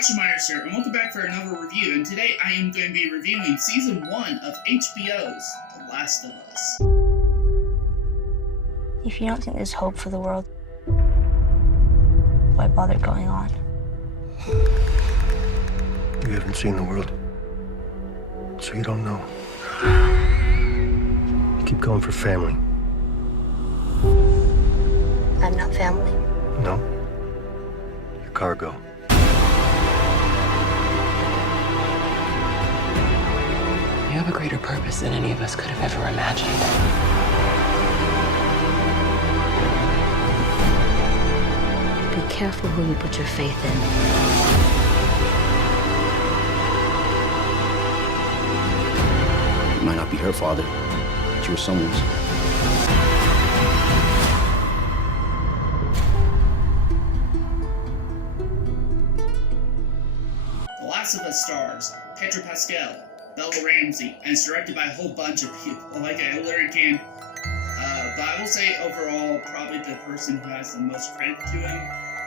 Josh Myers here, and welcome back for another review. And today I am going to be reviewing Season 1 of HBO's The Last of Us. If you don't think there's hope for the world, why bother going on? You haven't seen the world, so you don't know. You keep going for family. I'm not family. No? You're cargo. You have a greater purpose than any of us could have ever imagined. Be careful who you put your faith in. It might not be her father, but you were someone's. The Last of Us stars Pedro Pascal, Bella Ramsey, and it's directed by a whole bunch of people. Like I literally can't. But I will say overall, probably the person who has the most credit to him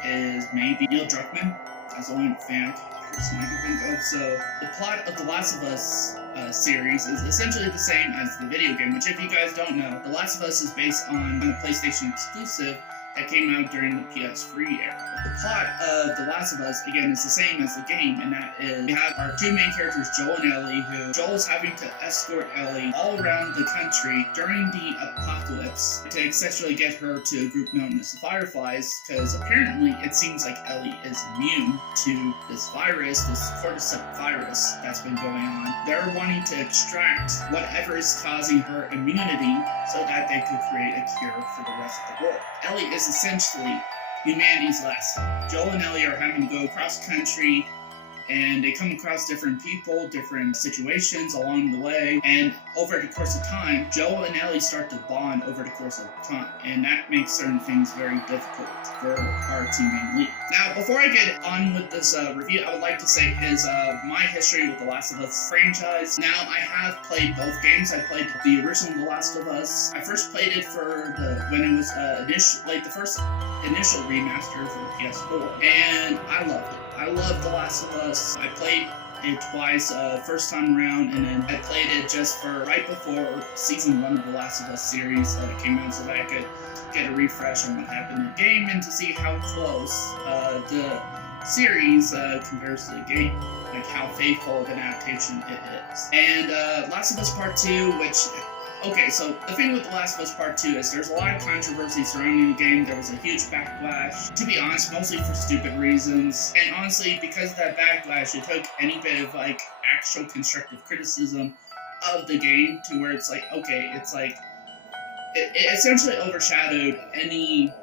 is maybe Neil Druckmann. That's the only fan person I can think of. So the plot of The Last of Us series is essentially the same as the video game, which if you guys don't know, The Last of Us is based on a PlayStation exclusive that came out during the PS3 era. The plot of The Last of Us, again, is the same as the game, and that is we have our two main characters, Joel and Ellie, who Joel is having to escort Ellie all around the country during the apocalypse to essentially get her to a group known as the Fireflies, because apparently it seems like Ellie is immune to this virus, this cordyceps virus that's been going on. They're wanting to extract whatever is causing her immunity so that they could create a cure for the rest of the world. Ellie is essentially humanity's last hope. Joel and Ellie are having to go across country, and they come across different people, different situations along the way, and over the course of time, Joel and Ellie start to bond over the course of time, and that makes certain things very difficult for our two main leads. Now, before I get on with this review, I would like to say is my history with The Last of Us franchise. Now, I have played both games. I played the original The Last of Us. I first played it for when it was the first initial remaster for the PS4, and I loved it. I love The Last of Us. I played it twice, first time around, and then I played it just for right before Season 1 of The Last of Us series came out so that I could get a refresh on what happened in the game and to see how close the series compares to the game, like how faithful of an adaptation it is. And Last of Us Part 2, which... Okay, so the thing with The Last of Us Part 2 is there's a lot of controversy surrounding the game. There was a huge backlash, to be honest, mostly for stupid reasons. And honestly, because of that backlash, it took any bit of, actual constructive criticism of the game to where it's like, okay, it's like, it essentially overshadowed any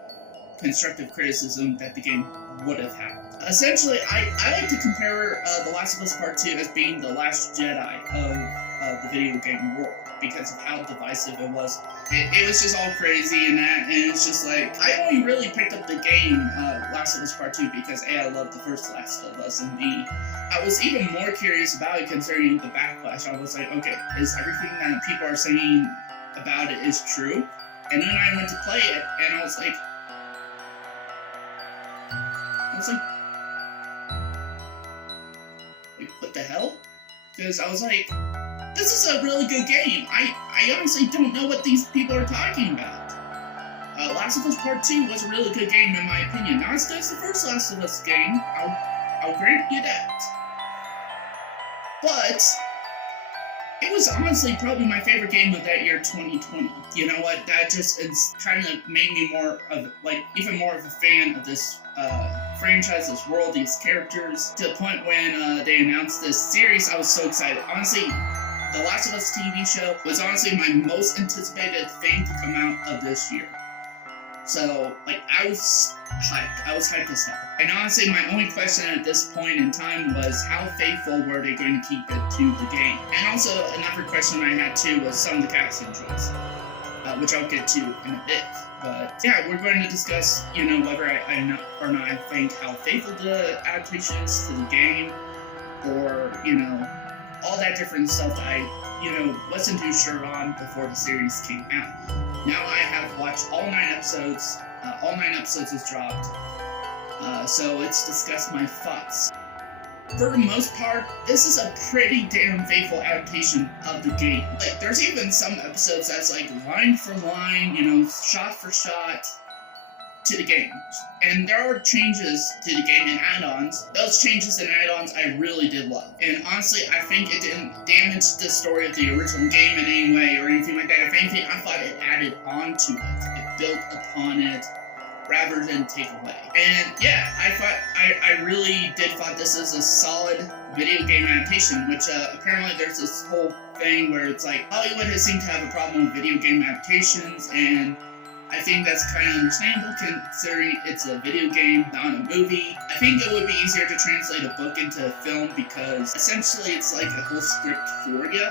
constructive criticism that the game would have had. Essentially, I like to compare The Last of Us Part 2 as being the Last Jedi of the video game world, because of how divisive it was. It was just all crazy and that, and it's just like, I only really picked up the game, Last of Us Part 2, because A, I loved the first Last of Us, and B, I was even more curious about it concerning the backlash. I was like, okay, is everything that people are saying about it is true? And then I went to play it, and I was like, what the hell? Because I was like, this is a really good game. I honestly don't know what these people are talking about. Last of Us Part 2 was a really good game in my opinion. Not as good as the first Last of Us game, I'll grant you that. But it was honestly probably my favorite game of that year, 2020. You know what? That just kind of made me even more of a fan of this franchise, this world, these characters, to the point when they announced this series, I was so excited. Honestly, The Last of Us TV show was honestly my most anticipated thing to come out of this year. So, I was hyped. I was hyped as hell. And honestly, my only question at this point in time was how faithful were they going to keep it to the game? And also, another question I had too was some of the casting choices, which I'll get to in a bit. But yeah, we're going to discuss, whether I think how faithful the adaptation is to the game, or, all that different stuff that I, wasn't too sure on before the series came out. Now I have watched all 9 episodes. All 9 episodes is dropped. So let's discuss my thoughts. for the most part, this is a pretty damn faithful adaptation of the game. Like, there's even some episodes that's like line for line, shot for shot to the game. And there are changes to the game and add-ons. Those changes and add-ons I really did love. And honestly, I think it didn't damage the story of the original game in any way or anything like that. If anything, I thought it added on to it. It built upon it rather than take away. And yeah, I really did thought this is a solid video game adaptation, which apparently there's this whole thing where it's like Hollywood has seemed to have a problem with video game adaptations, and I think that's kind of understandable considering it's a video game, not a movie. I think it would be easier to translate a book into a film because essentially it's like a whole script for you.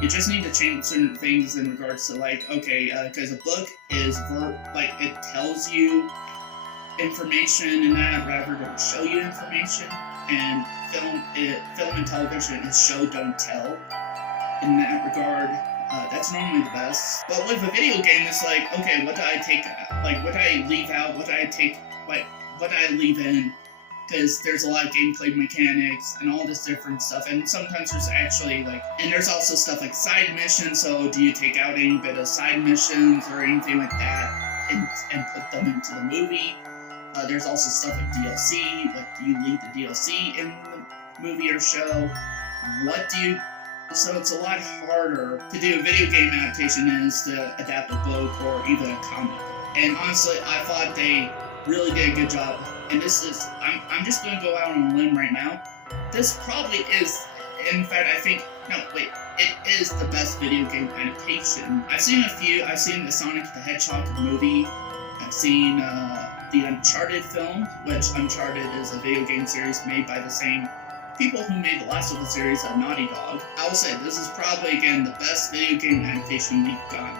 You just need to change certain things in regards to because a book is it tells you information and that rather than show you information, and film and television is show don't tell in that regard. That's normally the best. But with a video game, it's like, okay, what do I take, what do I leave out, what do I take, what do I leave in? Because there's a lot of gameplay mechanics and all this different stuff, and sometimes there's actually and there's also stuff like side missions, so do you take out any bit of side missions or anything like that and put them into the movie? There's also stuff like DLC, do you leave the DLC in the movie or show? So it's a lot harder to do a video game adaptation than it is to adapt a book or even a comic book. And honestly, I thought they really did a good job. And this is, I'm just going to go out on a limb right now. This probably is, in fact, it is the best video game adaptation. I've seen a few. I've seen the Sonic the Hedgehog movie. I've seen the Uncharted film, which Uncharted is a video game series made by the same people who made the Last of Us series, Naughty Dog. I will say, this is probably, again, the best video game adaptation we've gotten.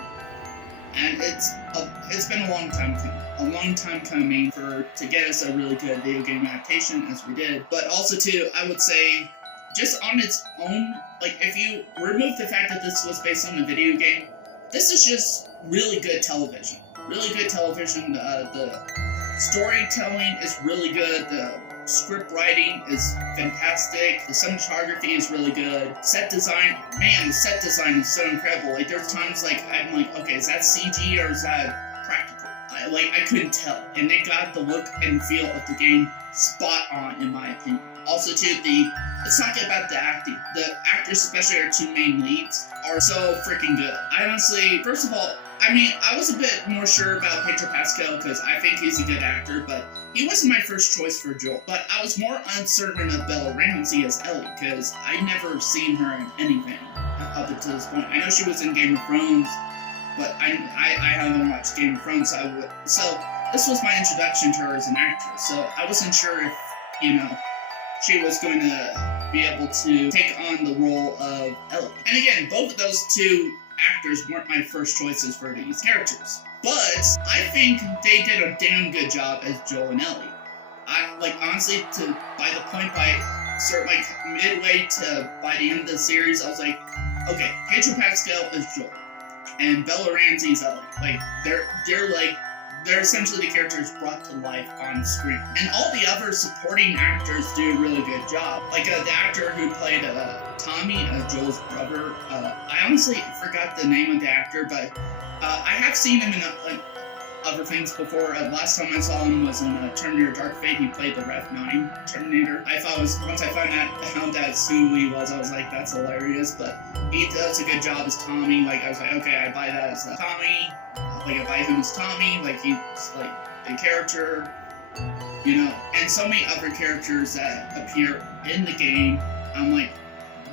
And it's been a long time coming to get us a really good video game adaptation as we did. But also too, I would say, just on its own, if you remove the fact that this was based on a video game, this is just really good television. Really good television. The storytelling is really good. The script writing is fantastic. The cinematography is really good. Set design, man, the set design is so incredible. There's times I'm like, okay, is that CG or is that practical? I couldn't tell. And they got the look and feel of the game spot on, in my opinion. Also, too, let's talk about the acting. The actors, especially our two main leads, are so freaking good. I honestly, first of all, I was a bit more sure about Pedro Pascal because I think he's a good actor, but he wasn't my first choice for Joel. But I was more uncertain of Bella Ramsey as Ellie because I'd never seen her in anything up until this point. I know she was in Game of Thrones, but I haven't watched Game of Thrones, so this was my introduction to her as an actress. So I wasn't sure if, she was going to be able to take on the role of Ellie. And again, both of those two actors weren't my first choices for these characters. But I think they did a damn good job as Joel and Ellie. Honestly, by midway to by the end of the series, I was like, okay, Pedro Pascal is Joel, and Bella Ramsey's Ellie. They're essentially the characters brought to life on screen. And all the other supporting actors do a really good job. The actor who played Tommy, Joel's brother, I honestly forgot the name of the actor, but I have seen him in other things before. Last time I saw him was in Terminator Dark Fate. He played the Rev 9 Terminator. Once I found out that's who he was, I was like, that's hilarious. But he does a good job as Tommy. I was like, okay, I buy that as Tommy. I buy him as Tommy. He's the character, and so many other characters that appear in the game. I'm like,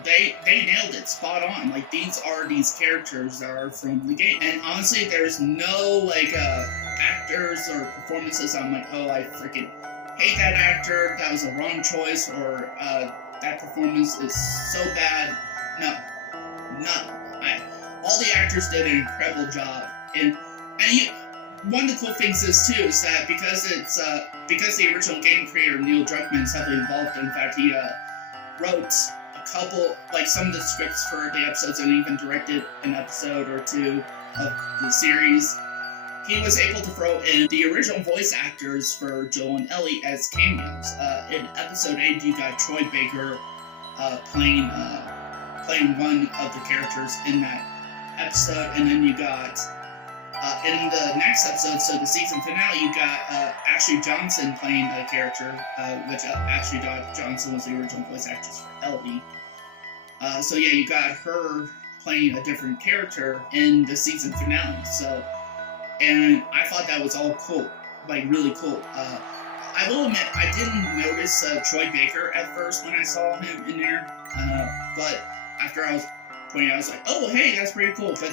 they nailed it spot on. These characters that are from the game. And honestly, there's no actors or performances I'm like, oh, I freaking hate that actor, that was a wrong choice, or that performance is so bad. No. All the actors did an incredible job. And one of the cool things is that because the original game creator Neil Druckmann is heavily involved. In fact, he wrote a couple, some of the scripts for the episodes, and even directed an episode or two of the series. he was able to throw in the original voice actors for Joel and Ellie as cameos. In episode 8, you got Troy Baker playing one of the characters in that episode, and then you got in the next episode, so the season finale, you got Ashley Johnson playing a character, which Ashley Johnson was the original voice actress for Ellie. So yeah, you got her playing a different character in the season finale. So, and I thought that was all cool, like really cool. I will admit, I didn't notice Troy Baker at first when I saw him in there, but after I was pointing out, I was like, oh hey, that's pretty cool. But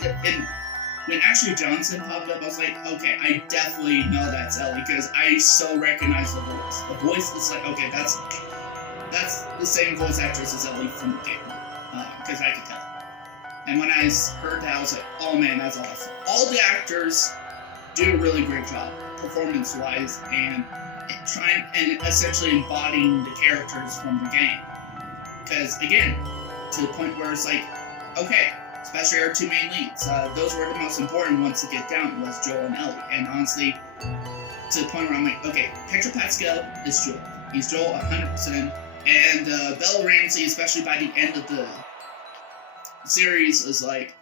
when Ashley Johnson popped up, I was like, okay, I definitely know that's Ellie, because I so recognize the voice. The voice is like, okay, that's the same voice actress as Ellie from the game, because I could tell. And when I heard that, I was like, oh man, that's awesome. All the actors do a really great job, performance-wise, and trying and essentially embodying the characters from the game. Because again, to the point where it's like, okay, especially our two main leads, those were the most important ones to get down, was Joel and Ellie. And honestly, to the point where I'm like, okay, Pedro Pascal is Joel. He's Joel 100%. And Bella Ramsey, especially by the end of the series, is like,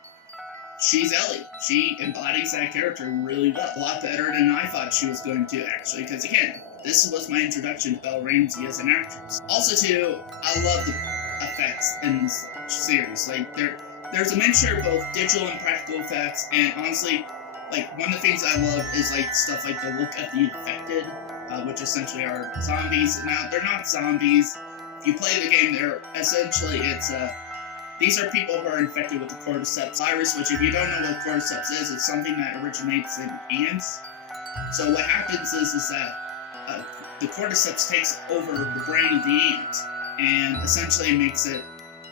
she's Ellie. She embodies that character really well. A lot better than I thought she was going to, actually. Because again, this was my introduction to Bella Ramsey as an actress. Also, too, I love the effects in this series. Like, there's a mixture of both digital and practical effects, and honestly, like, one of the things I love is, like, stuff like the look of the infected, which essentially are zombies. Now, they're not zombies. If you play the game, they're essentially, these are people who are infected with the cordyceps virus, which, if you don't know what cordyceps is, it's something that originates in ants. So what happens is that the cordyceps takes over the brain of the ant, and essentially makes it,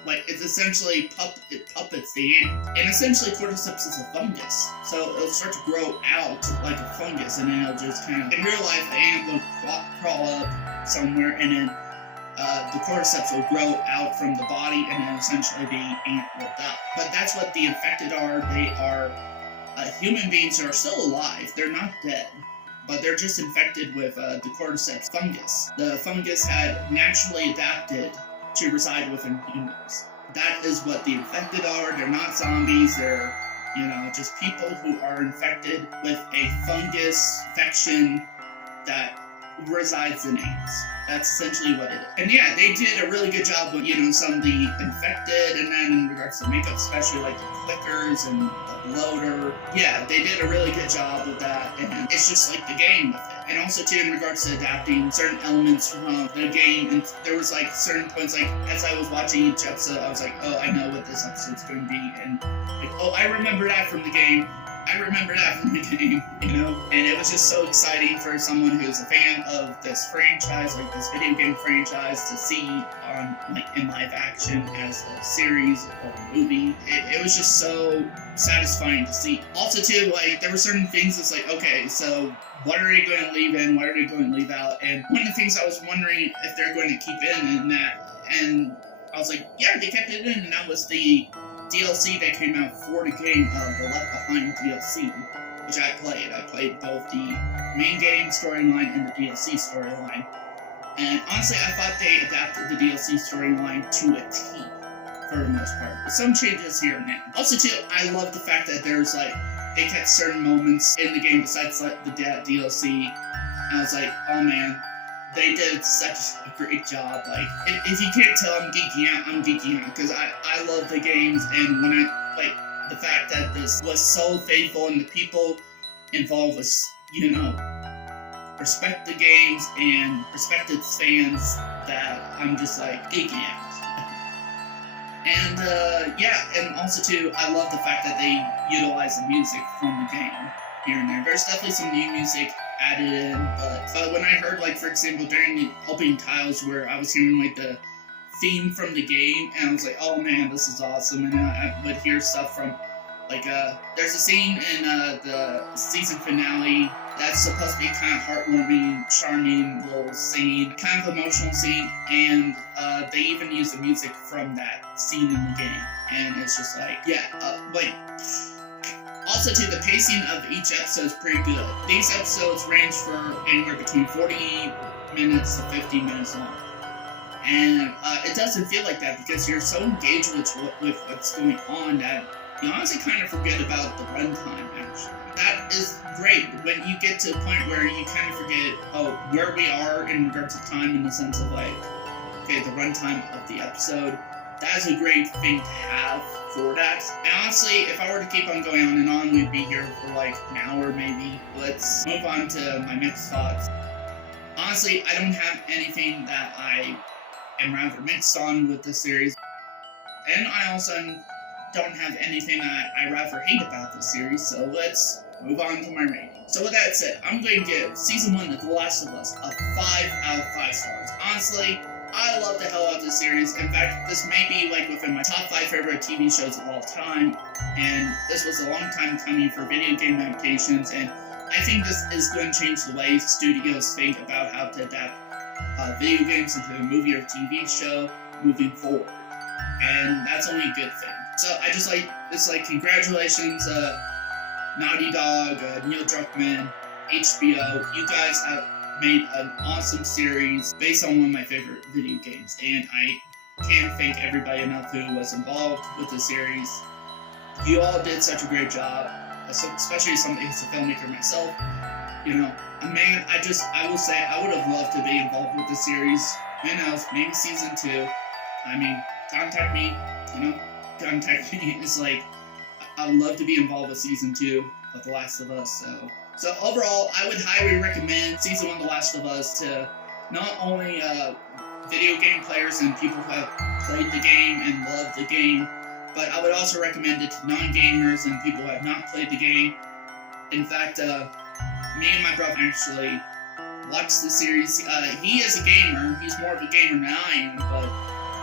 like, it's essentially it puppets the ant. And essentially, cordyceps is a fungus. So it'll start to grow out like a fungus, and then it'll just kind of, in real life, the ant will crawl up somewhere, and then the cordyceps will grow out from the body, and then essentially the ant will die. But that's what the infected are. They are human beings who are still alive. They're not dead, but they're just infected with the cordyceps fungus. The fungus had naturally adapted to reside within humans. That is what the infected are. They're not zombies. They're, just people who are infected with a fungus infection that resides in ants. That's essentially what it is. And yeah, they did a really good job with, some of the infected, and then in regards to makeup, especially like the clickers and the bloater. Yeah, they did a really good job with that, and it's just like the game with it. And also too, in regards to adapting certain elements from the game, and there was like certain points, like as I was watching each episode, I was like, oh, I know what this episode's going to be, and like, oh, I remember that from the game. I remember that from the game, and it was just so exciting for someone who's a fan of this franchise, like this video game franchise, to see on, like, in live action as a series or a movie. It was just so satisfying to see. Also too, like, there were certain things that's like, okay, so what are they going to leave in, what are they going to leave out? And one of the things I was wondering if they're going to keep in that, and I was like, yeah, they kept it in, and that was the DLC that came out for the game, the Left Behind DLC, which I played. I played both the main game storyline and the DLC storyline. And honestly, I thought they adapted the DLC storyline to a T, for the most part. With some changes here and there. Also too, I love the fact that there's like, they kept certain moments in the game besides like the DLC, and I was like, oh man, they did such a great job. Like, if you can't tell I'm geeking out, because I love the games, and when the fact that this was so faithful, and the people involved was, respect the games and respect its fans, that I'm just like geeking out. And and also too, I love the fact that they utilize the music from the game here and there. There's definitely some new music added in, but when I heard, like, for example, during the opening titles where I was hearing like the theme from the game, and I was like, oh man, this is awesome. And I would hear stuff from, like, there's a scene in the season finale that's supposed to be kind of heartwarming, charming little scene, kind of emotional scene, and they even use the music from that scene in the game, and it's just like, yeah, Also, too, the pacing of each episode is pretty good. These episodes range for anywhere between 40 minutes to 50 minutes long. And it doesn't feel like that because you're so engaged with what's going on that you honestly kind of forget about the runtime, actually. That is great when you get to a point where you kind of forget where we are in regards to time, in the sense of like, okay, the runtime of the episode. That is a great thing to have for that. And honestly, if I were to keep on going on and on, we'd be here for like an hour maybe. Let's move on to my next thoughts. Honestly, I don't have anything that I am rather mixed on with this series. And I also don't have anything that I rather hate about this series, so let's move on to my rating. So with that said, I'm going to give Season 1 of The Last of Us a 5 out of 5 stars. Honestly, I love the hell out of this series. In fact, this may be like within my top 5 favorite TV shows of all time, and this was a long time coming for video game adaptations, and I think this is going to change the way studios think about how to adapt video games into a movie or TV show moving forward. And that's only a good thing. So I just like congratulations, Naughty Dog, Neil Druckmann, HBO. You guys have made an awesome series based on one of my favorite video games, and I can't thank everybody enough who was involved with the series. You all did such a great job, especially somebody who's a filmmaker myself. You know, man, I will say I would have loved to be involved with the series. Who knows, maybe season 2. I mean, contact me, contact me. It's like, I would love to be involved with season 2 of The Last of Us, So overall, I would highly recommend Season 1 of The Last of Us to not only video game players and people who have played the game and loved the game, but I would also recommend it to non-gamers and people who have not played the game. In fact, me and my brother actually watched the series. He is a gamer. He's more of a gamer than I am, but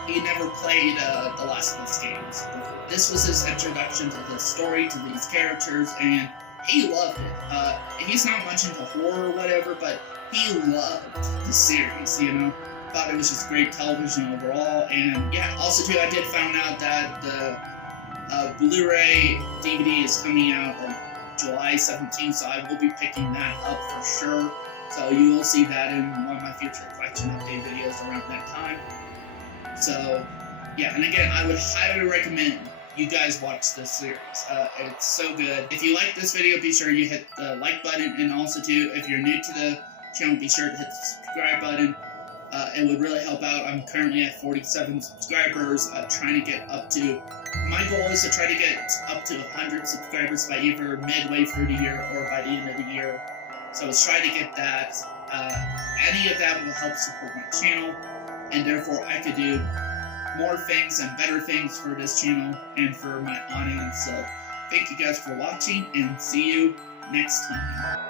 he never played The Last of Us games before. This was his introduction to the story, to these characters, and he loved it. He's not much into horror or whatever, but he loved the series, Thought it was just great television overall. And yeah, also too, I did find out that the Blu-ray DVD is coming out like July 17th, so I will be picking that up for sure. So you will see that in one of my future collection update videos around that time. So yeah, and again, I would highly recommend you guys watch this series. It's so good. If you like this video, be sure you hit the like button, and also too, if you're new to the channel, be sure to hit the subscribe button. It would really help out. I'm currently at 47 subscribers, trying to get up to, my goal is to try to get up to 100 subscribers by either midway through the year or by the end of the year. So let's try to get that. Any of that will help support my channel, and therefore I could do more things and better things for this channel and for my audience. So thank you guys for watching, and see you next time.